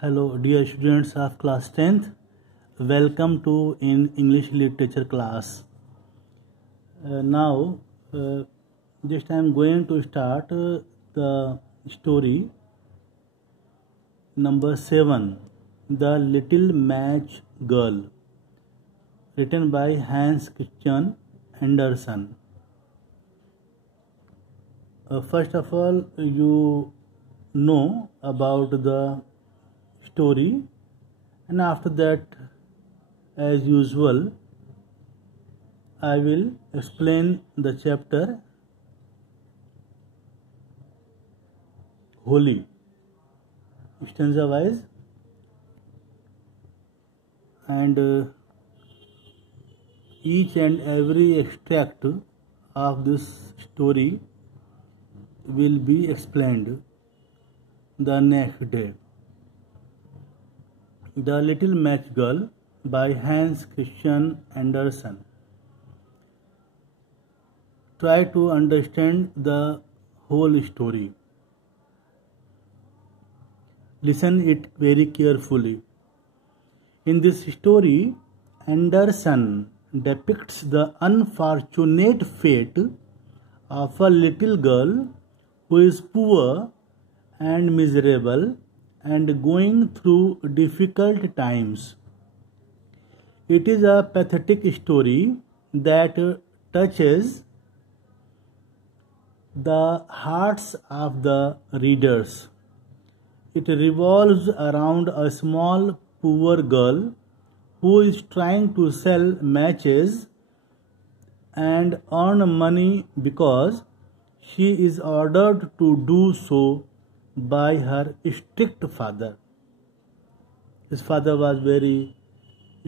Hello, dear students of class 10th. Welcome to in English literature class. Now, just I am going to start the story number 7, The Little Match Girl, written by Hans Christian Andersen. First of all, you know about the story, and after that, as usual, I will explain the chapter wholly, stanza wise, and each and every extract of this story will be explained the next day. The Little Match Girl by Hans Christian Andersen. Try to understand the whole story. Listen it very carefully. In this story, Andersen depicts the unfortunate fate of a little girl who is poor and miserable and going through difficult times. It is a pathetic story that touches the hearts of the readers. It revolves around a small poor girl who is trying to sell matches and earn money because she is ordered to do so by her strict father. His father was very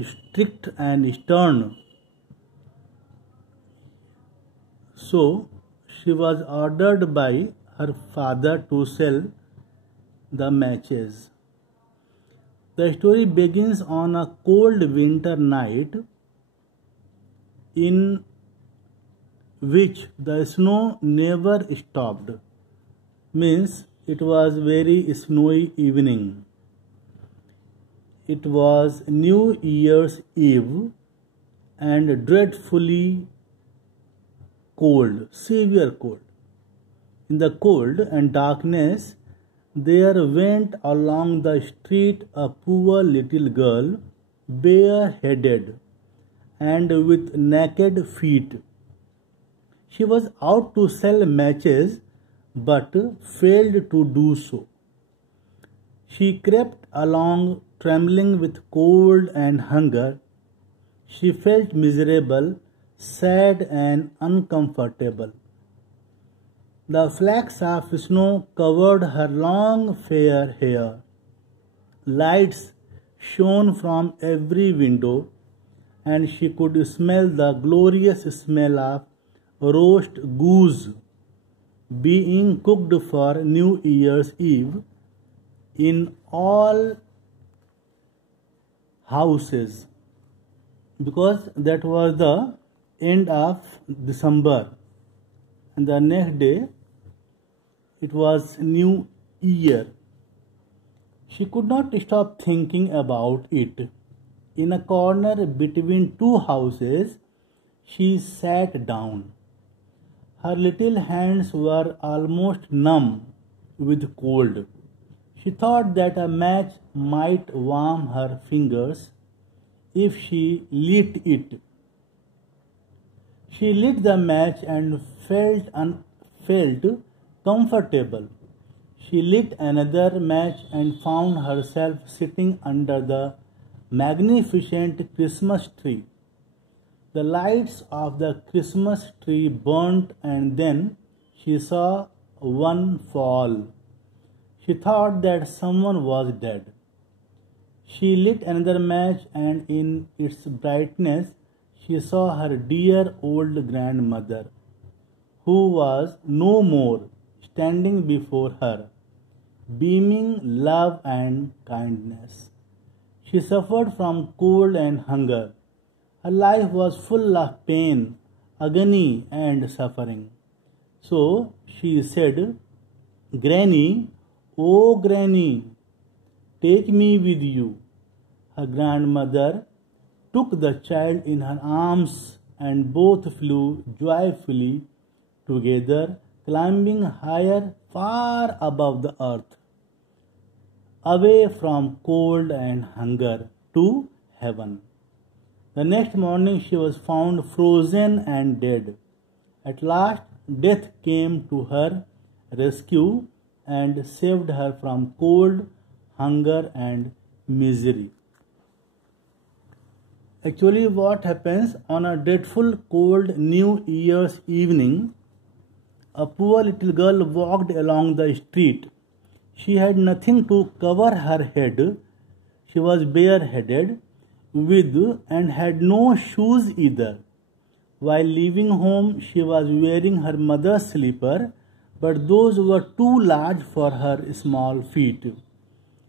strict and stern. So she was ordered by her father to sell the matches. The story begins on a cold winter night in which the snow never stopped. Means it was very snowy evening. It was New Year's Eve and dreadfully cold, severe cold. In the cold and darkness, there went along the street a poor little girl, bareheaded and with naked feet. She was out to sell matches but failed to do so. She crept along trembling with cold and hunger. She felt miserable, sad and uncomfortable. The flakes of snow covered her long fair hair. Lights shone from every window, and she could smell the glorious smell of roast goose being cooked for New Year's Eve in all houses, because that was the end of December, and the next day it was New Year. She could not stop thinking about it. In a corner between two houses, she sat down. Her little hands were almost numb with cold. She thought that a match might warm her fingers if she lit it. She lit the match and felt comfortable. She lit another match and found herself sitting under the magnificent Christmas tree. The lights of the Christmas tree burnt, and then she saw one fall. She thought that someone was dead. She lit another match, and in its brightness she saw her dear old grandmother, who was no more, standing before her, beaming love and kindness. She suffered from cold and hunger. Her life was full of pain, agony, and suffering. So she said, "Granny, oh Granny, Take me with you. Her grandmother took the child in her arms and both flew joyfully together, climbing higher, far above the earth, away from cold and hunger to heaven. The next morning she was found frozen and dead. At last, death came to her rescue and saved her from cold, hunger, and misery. Actually, what happens on a dreadful cold New Year's evening, a poor little girl walked along the street. She had nothing to cover her head. She was bareheaded with and had no shoes either. While leaving home, she was wearing her mother's slipper, but those were too large for her small feet.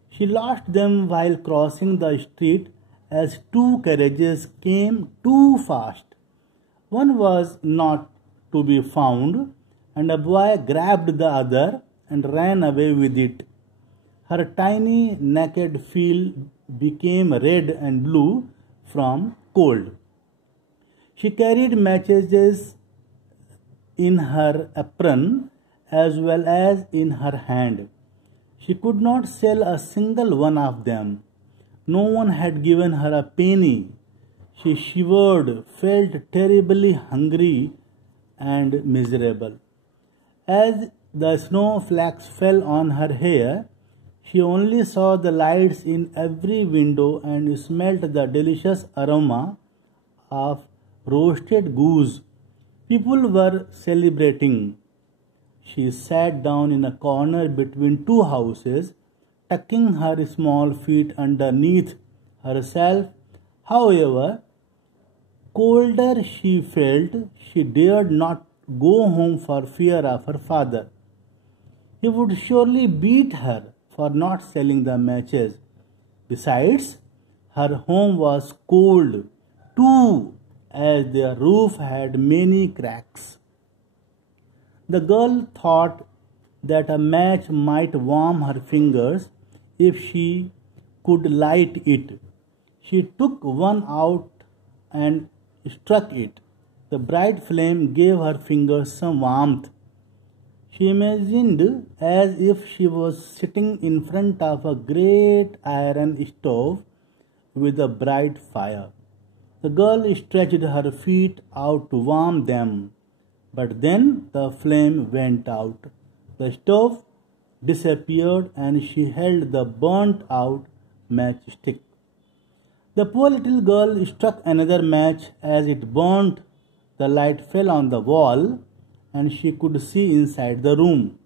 She lost them while crossing the street as two carriages came too fast. One was not to be found, and a boy grabbed the other and ran away with it. Her tiny naked feet became red and blue from cold. She carried matches in her apron as well as in her hand. She could not sell a single one of them. No one had given her a penny. She shivered, felt terribly hungry and miserable. As the snowflakes fell on her hair, she only saw the lights in every window and smelt the delicious aroma of roasted goose. People were celebrating. She sat down in a corner between two houses, tucking her small feet underneath herself. However, colder she felt, she dared not go home for fear of her father. He would surely beat her for not selling the matches. Besides, her home was cold too, as their roof had many cracks. The girl thought that a match might warm her fingers if she could light it. She took one out and struck it. The bright flame gave her fingers some warmth. She imagined as if she was sitting in front of a great iron stove with a bright fire. The girl stretched her feet out to warm them, but then the flame went out. The stove disappeared and she held the burnt out matchstick. The poor little girl struck another match. As it burnt, the light fell on the wall and she could see inside the room.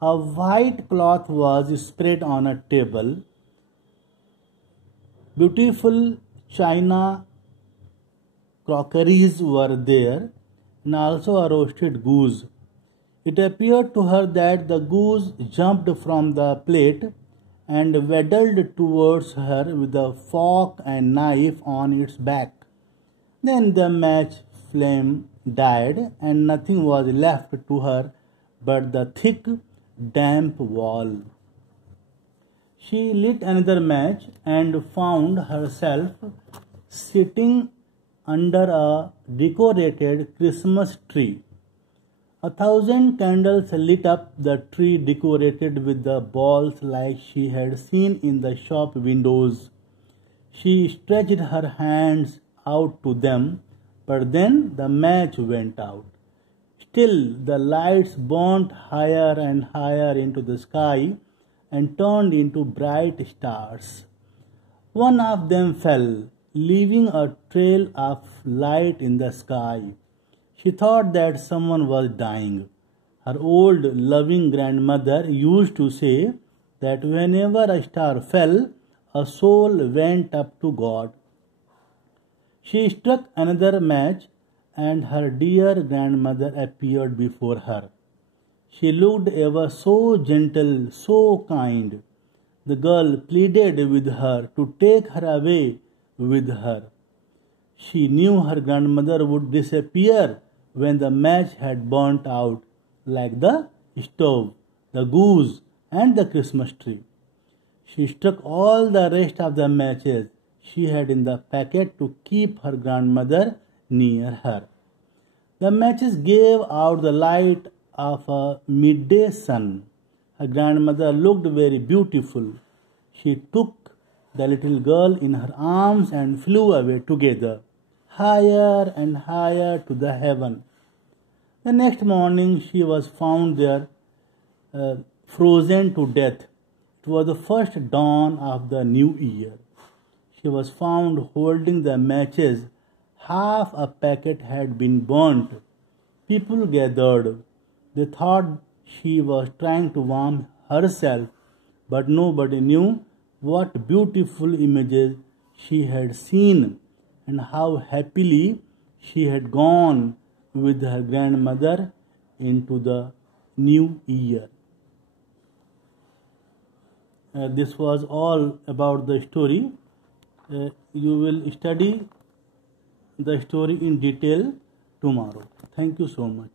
A white cloth was spread on a table. Beautiful china crockeries were there and also a roasted goose. It appeared to her that the goose jumped from the plate and waddled towards her with a fork and knife on its back. Then the match flame died and nothing was left to her but the thick, damp wall. She lit another match and found herself sitting under a decorated Christmas tree. 1,000 candles lit up the tree decorated with the balls like she had seen in the shop windows. She stretched her hands out to them, but then the match went out. Still, the lights burnt higher and higher into the sky and turned into bright stars. One of them fell, leaving a trail of light in the sky. She thought that someone was dying. Her old, loving grandmother used to say that whenever a star fell, a soul went up to God. She struck another match and her dear grandmother appeared before her. She looked ever so gentle, so kind. The girl pleaded with her to take her away with her. She knew her grandmother would disappear when the match had burnt out, like the stove, the goose, and the Christmas tree. She struck all the rest of the matches she had in the packet to keep her grandmother near her. The matches gave out the light of a midday sun. Her grandmother looked very beautiful. She took the little girl in her arms and flew away together, higher and higher to the heaven. The next morning she was found there, frozen to death. It was the first dawn of the new year. She was found holding the matches. Half a packet had been burnt. People gathered. They thought she was trying to warm herself, but nobody knew what beautiful images she had seen and how happily she had gone with her grandmother into the new year. This was all about the story. You will study the story in detail tomorrow. Thank you so much.